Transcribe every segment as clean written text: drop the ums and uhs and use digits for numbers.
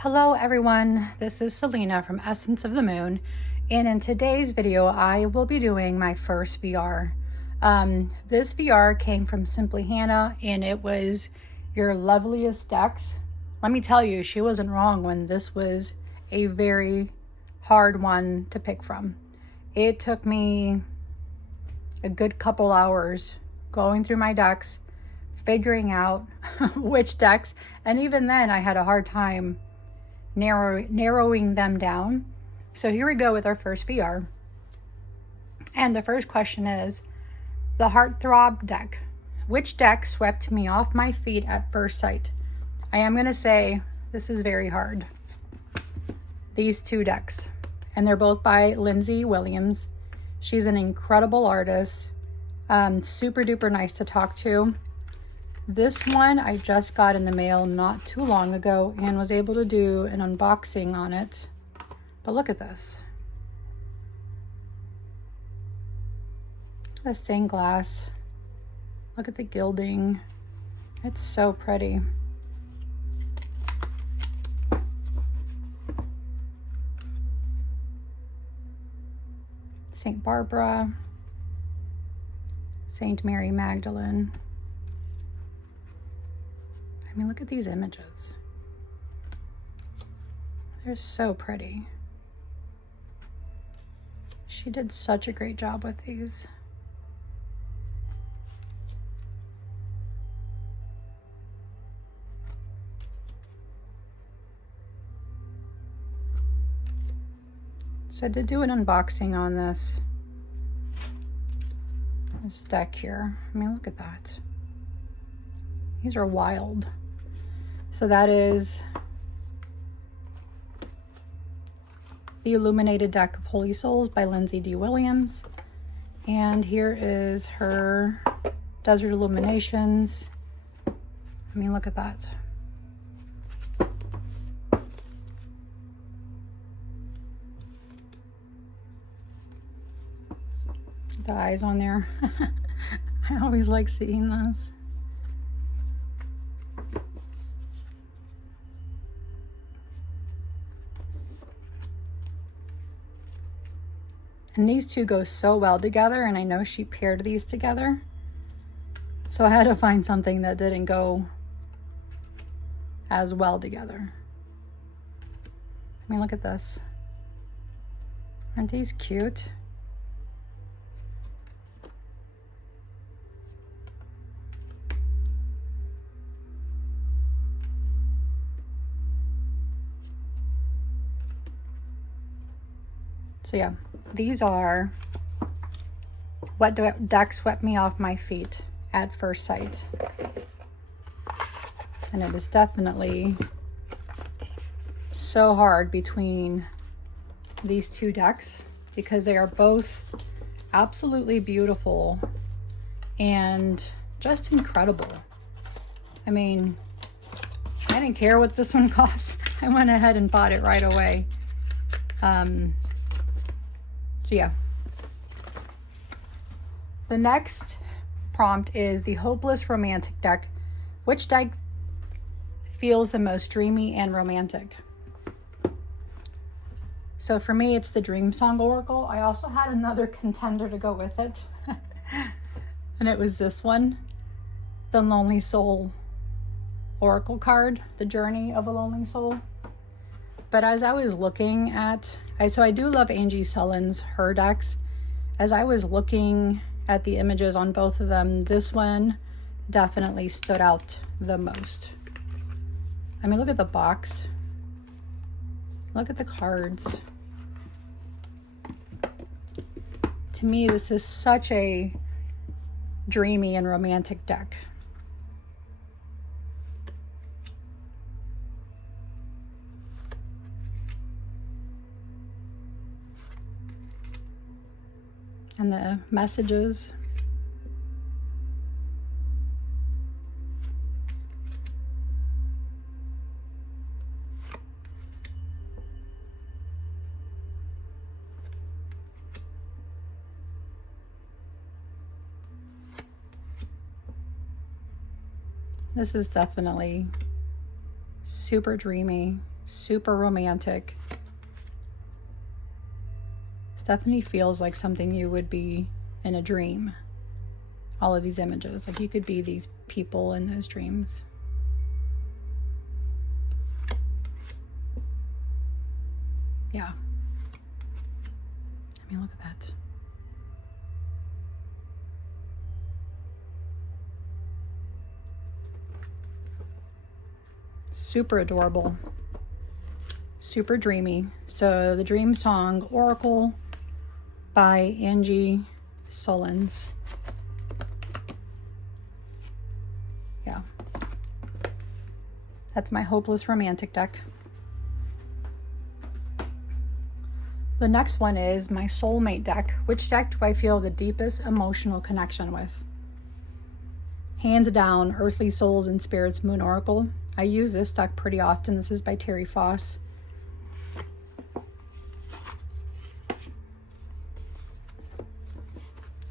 Hello everyone, this is Selena from Essence of the Moon, and in today's video I will be doing my first VR. This VR came from Simply Hannah and it was your loveliest decks. Let me tell you, she wasn't wrong when this was a very hard one to pick from. It took me a good couple hours going through my decks, figuring out which decks, and even then I had a hard time narrowing them down. So here we go with our first VR. And the first question is, the Heartthrob Deck. Which deck swept me off my feet at first sight? I am going to say this is very hard. These two decks. And they're both by Lindsay Williams. She's an incredible artist. Super duper nice to talk to. This one I just got in the mail not too long ago and was able to do an unboxing on it. But look at this. The stained glass. Look at the gilding. It's so pretty. St. Barbara. St. Mary Magdalene. I mean, look at these images. They're so pretty. She did such a great job with these. So I did do an unboxing on this deck here. I mean, look at that. These are wild. So that is the Illuminated Deck of Holy Souls by Lindsay D. Williams. And here is her Desert Illuminations. I mean, look at that. The eyes on there. I always like seeing those. And these two go so well together, and I know she paired these together. So I had to find something that didn't go as well together. I mean, look at this. Aren't these cute? So yeah, these are what deck swept me off my feet at first sight. And it is definitely so hard between these two decks because they are both absolutely beautiful and just incredible. I mean, I didn't care what this one cost. I went ahead and bought it right away. So yeah. The next prompt is the Hopeless Romantic Deck. Which deck feels the most dreamy and romantic? So for me, it's the Dream Song Oracle. I also had another contender to go with it. And it was this one, the Lonely Soul Oracle card, the Journey of a Lonely Soul. But as I was looking at, so I do love Angie Sullen's, her decks. As I was looking at the images on both of them, this one definitely stood out the most. I mean, look at the box. Look at the cards. To me, this is such a dreamy and romantic deck. And the messages. This is definitely super dreamy, super romantic. This definitely feels like something you would be in a dream. All of these images, like you could be these people in those dreams. Yeah. I mean, look at that. Super adorable. Super dreamy. So the dream song Oracle by Angie Solens. Yeah. That's my hopeless romantic deck. The next one is my Soulmate deck. Which deck do I feel the deepest emotional connection with? Hands down, Earthly Souls and Spirits Moon Oracle. I use this deck pretty often. This is by Terry Foss.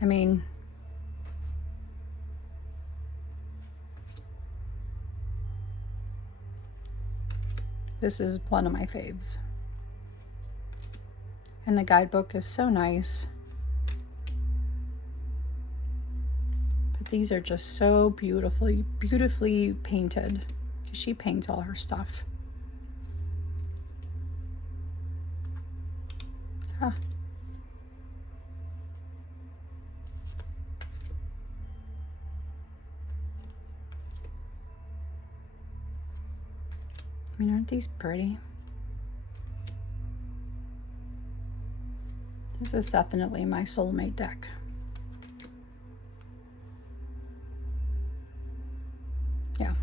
I mean, this is one of my faves. And the guidebook is so nice. But these are just so beautifully painted. Because she paints all her stuff. Ah. I mean, aren't these pretty? This is definitely my Soulmate deck. Yeah.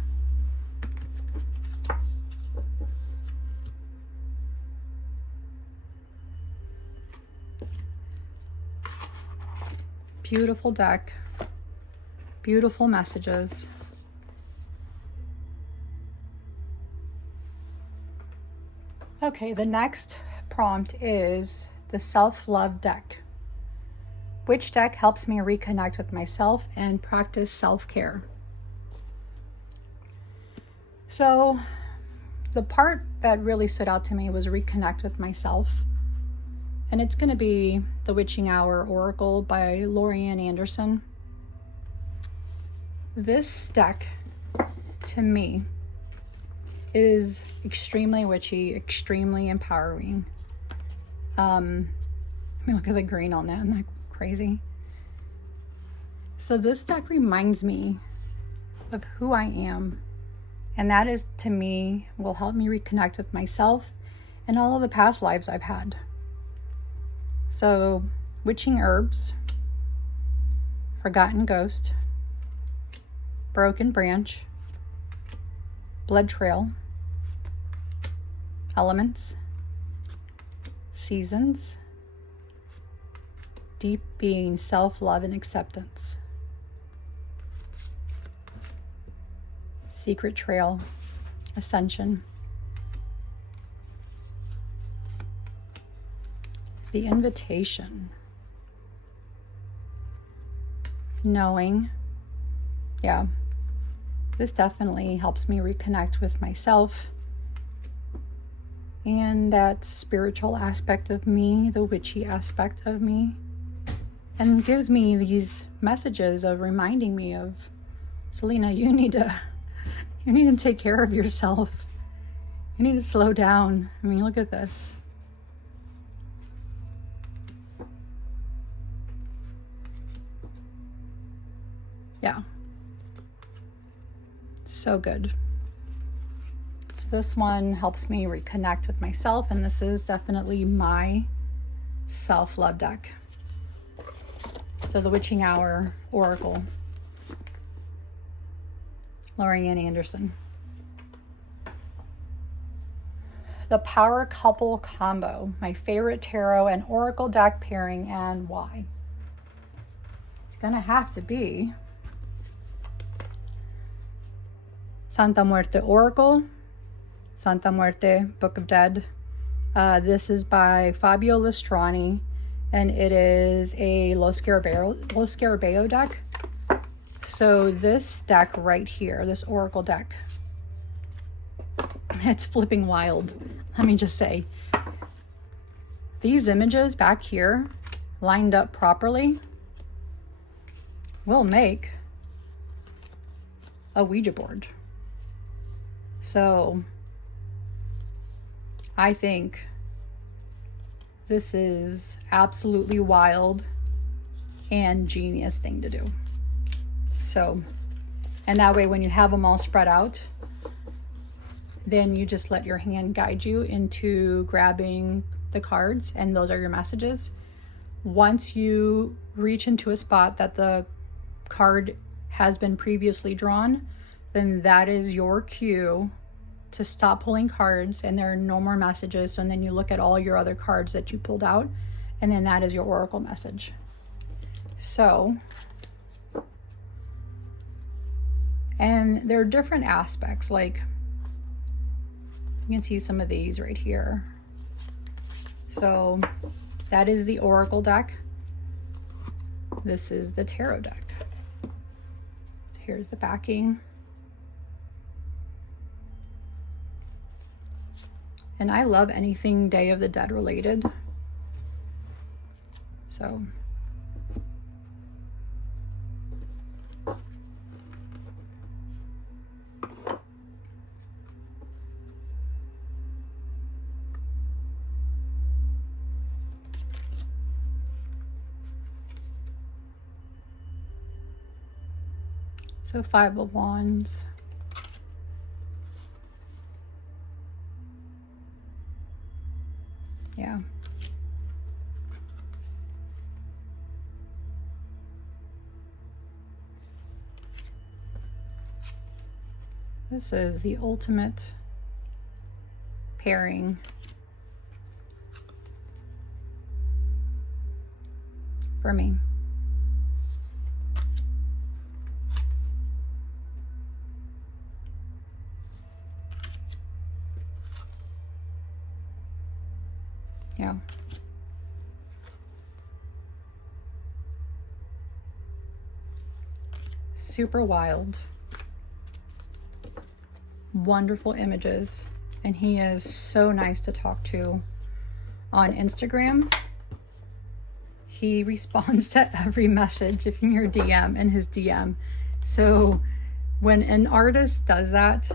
Beautiful deck. Beautiful messages. Okay, the next prompt is the Self-Love Deck. Which deck helps me reconnect with myself and practice self-care? So the part that really stood out to me was reconnect with myself. And it's going to be The Witching Hour Oracle by Lorianne Anderson. This deck, to me, is extremely witchy, extremely empowering. I mean, look at the green on that. Isn't that crazy? So this deck reminds me of who I am. And that is, to me, will help me reconnect with myself and all of the past lives I've had. So, Witching Herbs, Forgotten Ghost, Broken Branch, Blood Trail, Elements, Seasons, Deep Being, Self-Love and Acceptance, Secret Trail, Ascension, The Invitation, Knowing. Yeah, this definitely helps me reconnect with myself and that spiritual aspect of me, the witchy aspect of me, and gives me these messages of reminding me of, Selena, you need to take care of yourself. You need to slow down. I mean, look at this. Yeah. So good. So this one helps me reconnect with myself, and this is definitely my self-love deck. So the Witching Hour Oracle, Lorianne Anderson. The Power Couple Combo, my favorite tarot and oracle deck pairing, and why? It's gonna have to be Santa Muerte Oracle, Santa Muerte Book of Dead. This is by Fabio Listrani, and it is a Lo Scarabeo deck. So this deck right here, this oracle deck, It's flipping wild. Let me just say, these images back here lined up properly will make a Ouija board. So I think this is absolutely wild and genius thing to do. So, and that way when you have them all spread out, then you just let your hand guide you into grabbing the cards, and those are your messages. Once you reach into a spot that the card has been previously drawn, then that is your cue to stop pulling cards, and there are no more messages. So then you look at all your other cards that you pulled out, and then that is your oracle message. So, and there are different aspects, like you can see some of these right here. So that is the oracle deck. This is the tarot deck. So here's the backing. And I love anything Day of the Dead related. So Five of Wands. Yeah. This is the ultimate pairing for me. Yeah. Super wild. Wonderful images. And he is so nice to talk to on Instagram. He responds to every message if in your DM, in his DM. So when an artist does that,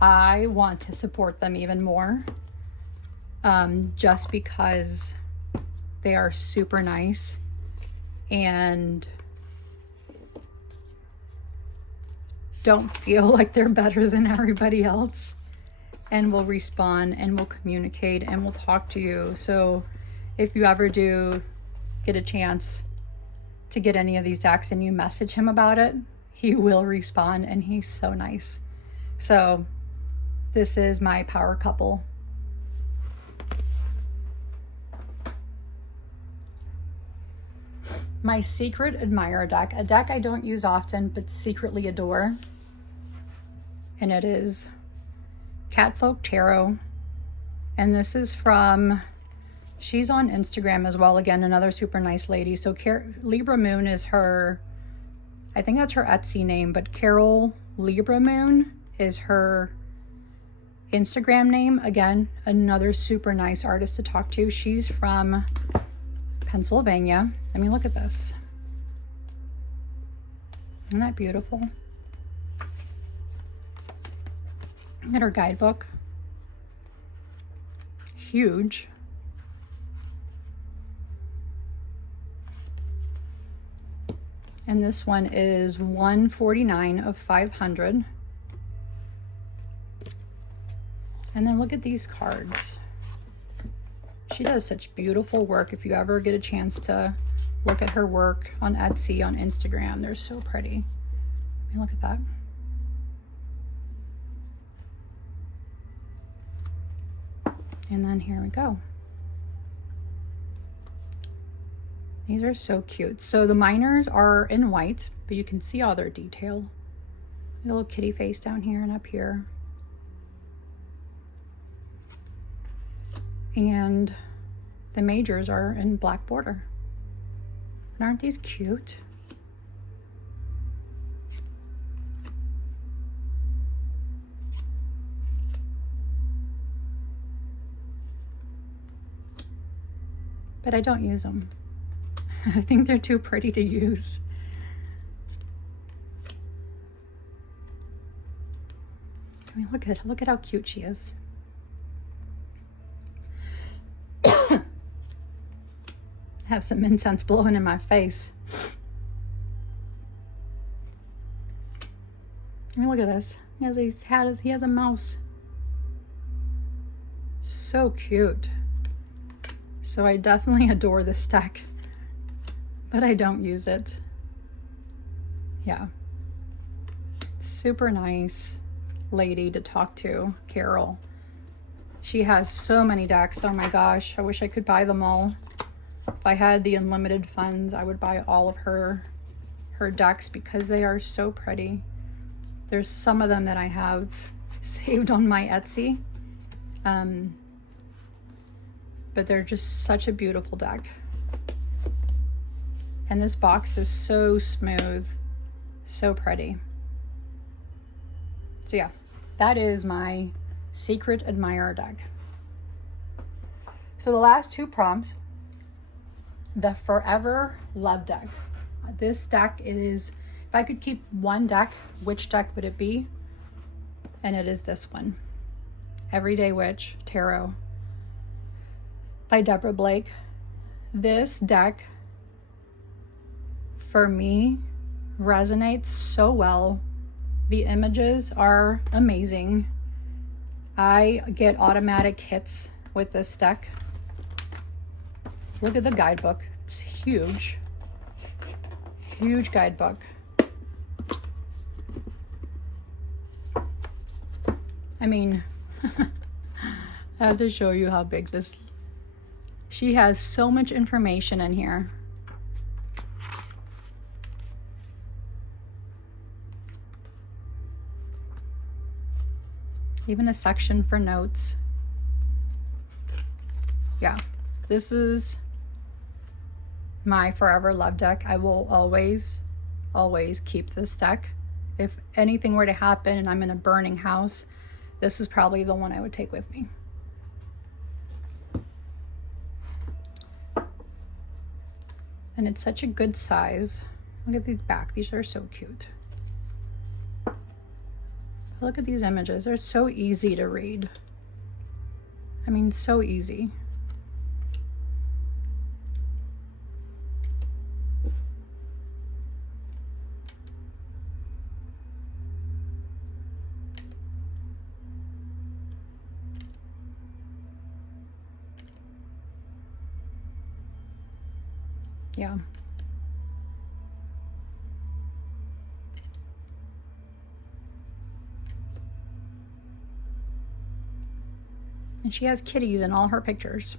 I want to support them even more. Just because they are super nice and don't feel like they're better than everybody else, and will respond and will communicate and will talk to you. So if you ever do get a chance to get any of these decks and you message him about it, he will respond, and he's so nice. So this is my power couple. My secret admirer deck, a deck I don't use often but secretly adore, and it is Catfolk Tarot, and this is from, she's on Instagram as well, again another super nice lady. So Libra Moon is her, I think that's her Etsy name, but Carol Libra Moon is her Instagram name. Again, another super nice artist to talk to. She's from Pennsylvania. I mean, look at this. Isn't that beautiful? Look at her guidebook. Huge. And this one is 149 of 500. And then look at these cards. She does such beautiful work. If you ever get a chance to look at her work on Etsy, on Instagram, they're so pretty. I mean, look at that. And then here we go. These are so cute. So the minors are in white, but you can see all their detail. A little kitty face down here and up here. And the majors are in black border. And aren't these cute? but I don't use them. I think they're too pretty to use. I mean, look at how cute she is. Have some incense blowing in my face. I mean, look at this. He has a mouse. So cute. So I definitely adore this deck, but I don't use it. Yeah. Super nice lady to talk to, Carol. She has so many decks. Oh my gosh, I wish I could buy them all. If I had the unlimited funds, I would buy all of her decks because they are so pretty. There's some of them that I have saved on my Etsy. But they're just such a beautiful deck. And this box is so smooth, so pretty. So yeah, that is my Secret Admirer deck. So the last two prompts, the Forever Love deck. This deck is, if I could keep one deck, which deck would it be? And it is this one, Everyday Witch Tarot by Deborah Blake. This deck, for me, resonates so well. The images are amazing. I get automatic hits with this deck. Look at the guidebook. It's huge. Huge guidebook. I mean, I have to show you how big this. She has so much information in here. Even a section for notes. Yeah, this is my Forever Love deck. I will always, always keep this deck. If anything were to happen and I'm in a burning house, this is probably the one I would take with me. And it's such a good size. Look at these back. These are so cute. Look at these images. They're so easy to read. I mean, so easy. Yeah. And she has kitties in all her pictures.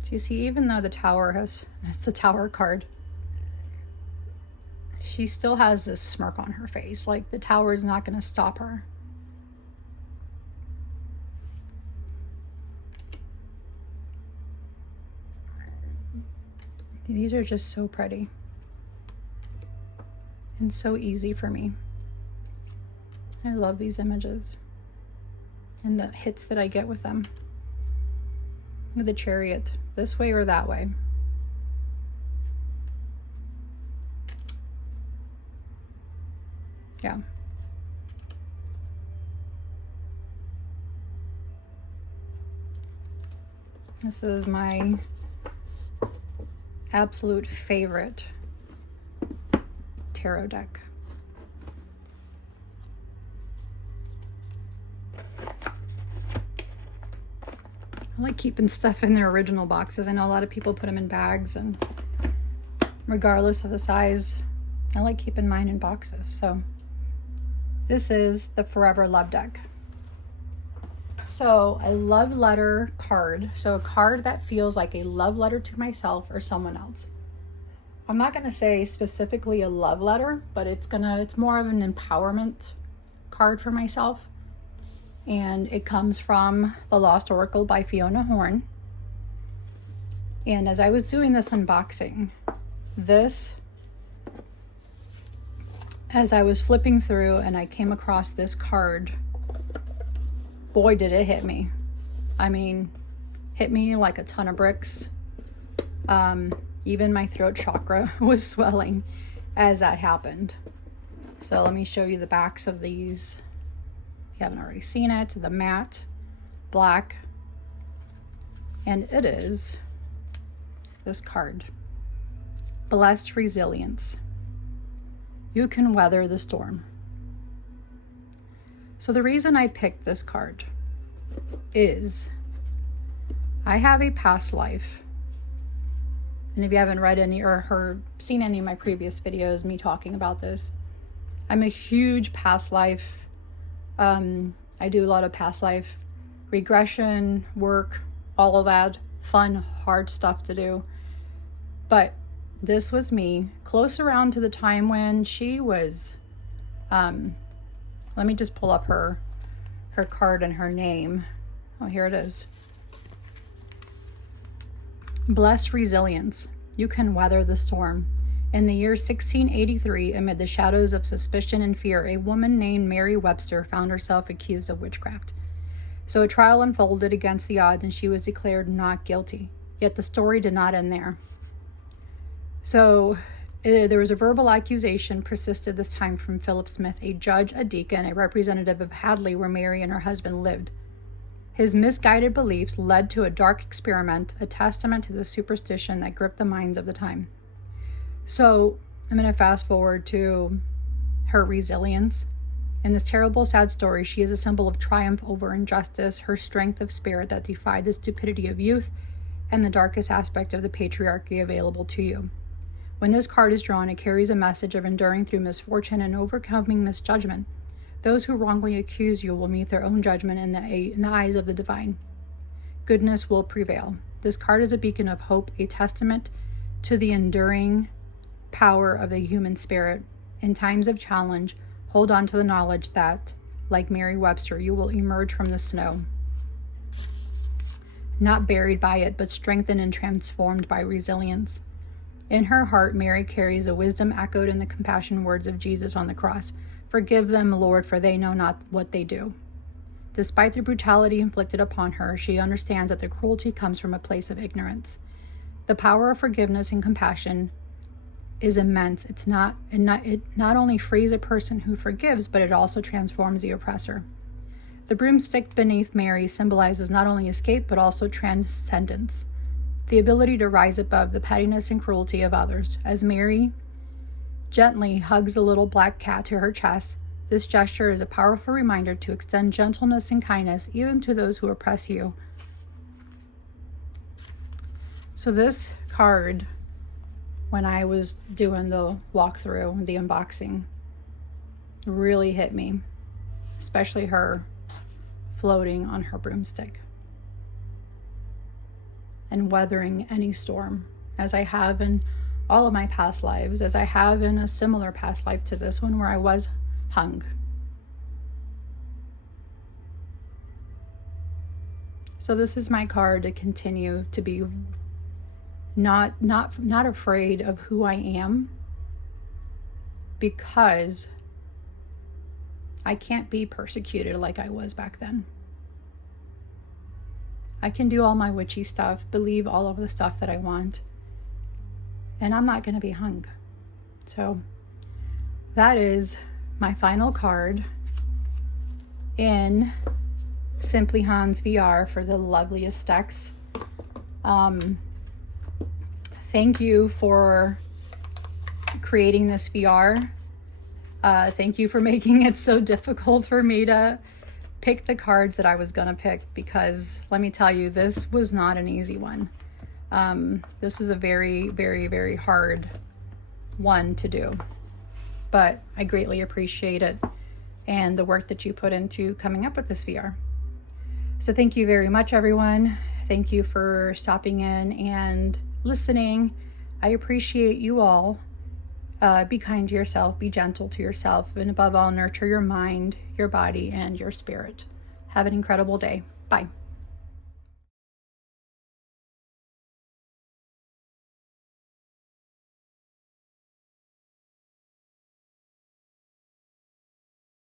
So you see, even though the tower has, it's a tower card, she still has this smirk on her face. Like the tower is not going to stop her. These are just so pretty. And so easy for me. I love these images and the hits that I get with them. Look at the chariot, this way or that way. Yeah. This is my absolute favorite tarot deck. I like keeping stuff in their original boxes. I know a lot of people put them in bags, and regardless of the size, I like keeping mine in boxes. So this is the Forever Love deck. So a love letter card. So a card that feels like a love letter to myself or someone else. I'm not going to say specifically a love letter, but it's more of an empowerment card for myself. And it comes from The Lost Oracle by Fiona Horn. And as I was doing this unboxing, this as I was flipping through and I came across this card, boy, did it hit me. I mean, hit me like a ton of bricks. Even my throat chakra was swelling as that happened. So let me show you the backs of these. If you haven't already seen it, the matte black. And it is this card. Blessed Resilience. You can weather the storm. So the reason I picked this card is I have a past life. And if you haven't read any or seen any of my previous videos, me talking about this, I'm a huge past life. I do a lot of past life regression work, all of that fun, hard stuff to do. But this was me close around to the time when she was, let me just pull up her card and her name. Oh, here it is. Blessed Resilience. You can weather the storm. In the year 1683, amid the shadows of suspicion and fear, a woman named Mary Webster found herself accused of witchcraft. So a trial unfolded against the odds and she was declared not guilty. Yet the story did not end there. So there was a verbal accusation persisted this time from Philip Smith, a judge, a deacon, a representative of Hadley where Mary and her husband lived. His misguided beliefs led to a dark experiment, a testament to the superstition that gripped the minds of the time. So I'm going to fast forward to her resilience. In this terrible, sad story, she is a symbol of triumph over injustice, her strength of spirit that defied the stupidity of youth and the darkest aspect of the patriarchy available to you. When this card is drawn, it carries a message of enduring through misfortune and overcoming misjudgment. Those who wrongly accuse you will meet their own judgment in the eyes of the divine. Goodness will prevail. This card is a beacon of hope, a testament to the enduring power of the human spirit. In times of challenge, hold on to the knowledge that, like Mary Webster, you will emerge from the snow. Not buried by it, but strengthened and transformed by resilience. In her heart, Mary carries a wisdom echoed in the compassion words of Jesus on the cross. Forgive them, Lord, for they know not what they do. Despite the brutality inflicted upon her, she understands that the cruelty comes from a place of ignorance. The power of forgiveness and compassion is immense. It not only frees a person who forgives, but it also transforms the oppressor. The broomstick beneath Mary symbolizes not only escape, but also transcendence, the ability to rise above the pettiness and cruelty of others. As Mary gently hugs a little black cat to her chest, this gesture is a powerful reminder to extend gentleness and kindness even to those who oppress you. So this card, when I was doing the walkthrough, the unboxing, really hit me, especially her floating on her broomstick and weathering any storm, as I have in all of my past lives, as I have in a similar past life to this one where I was hung. So this is my card to continue to be not afraid of who I am, because I can't be persecuted like I was back then. I can do all my witchy stuff, believe all of the stuff that I want, and I'm not going to be hung. So that is my final card in Simply Hans VR for the loveliest decks. Thank you for creating this VR. Thank you for making it so difficult for me to pick the cards that I was gonna pick, because let me tell you, this was not an easy one. This was a very, very, very hard one to do, but I greatly appreciate it and the work that you put into coming up with this VR. So thank you very much, everyone. Thank you for stopping in and listening. I appreciate you all. Be kind to yourself, be gentle to yourself, and above all, nurture your mind, your body, and your spirit. Have an incredible day. Bye.